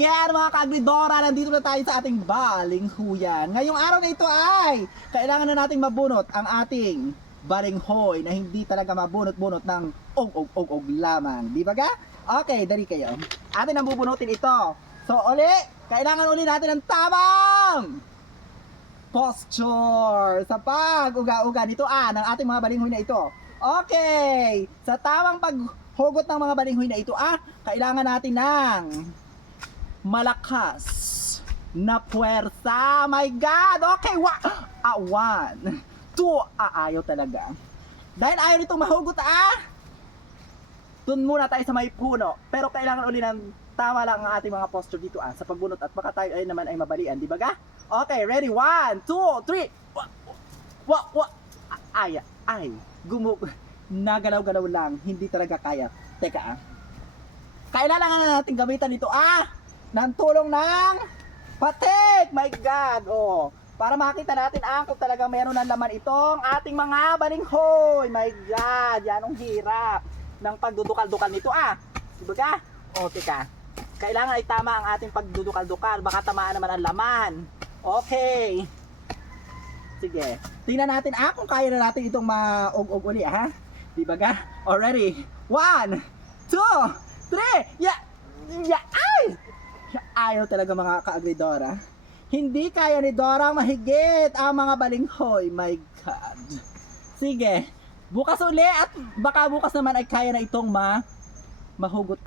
again mga kaagridora, nandito na tayo sa ating balinghuyan. Ngayong araw na ito ay kailangan na nating mabunot ang ating balinghoy na hindi talaga mabunot-bunot ng og lamang. Di ba ga? Okay, dali kayo. Atin ang bubunutin ito. So uli, kailangan uli natin ng tamang posture sa pag-uga-uga nito ng ating mga balinghoy na ito. Okay, sa tamang paghugot ng mga balinghoy na ito kailangan natin ng malakas na puwersa. My God! Okay, one, two, ayaw talaga. Dahil ayaw nitong mahugot dun muna tayo sa may puno. Pero kailangan uli ng tama lang ang ating mga posture dito sa pagbunot at baka tayo ay naman ay mabalian, di ba ga? Okay, ready? 1, 2, 3. Nagalaw-galaw lang, hindi talaga kaya. Teka kailangan na natin gamitan ito ng tulong ng patik. My God, para makita natin kung talagang meron ng laman itong ating mga balinghoy. My God, yan ang hirap ng pagdudukal-dukal nito diba ka? Teka, kailangan ay tama ang ating pagdudukal-dukal, baka tamaan naman ang laman. Okay, sige, tingnan natin kung kaya na natin itong maug-ug uli diba ka? Already, 1, 2, 3. Ayaw talaga mga kaagridora. Hindi kaya ni Dora mahigit ang mga balinghoy. My God. Sige, bukas uli at baka bukas naman ay kaya na itong mahugot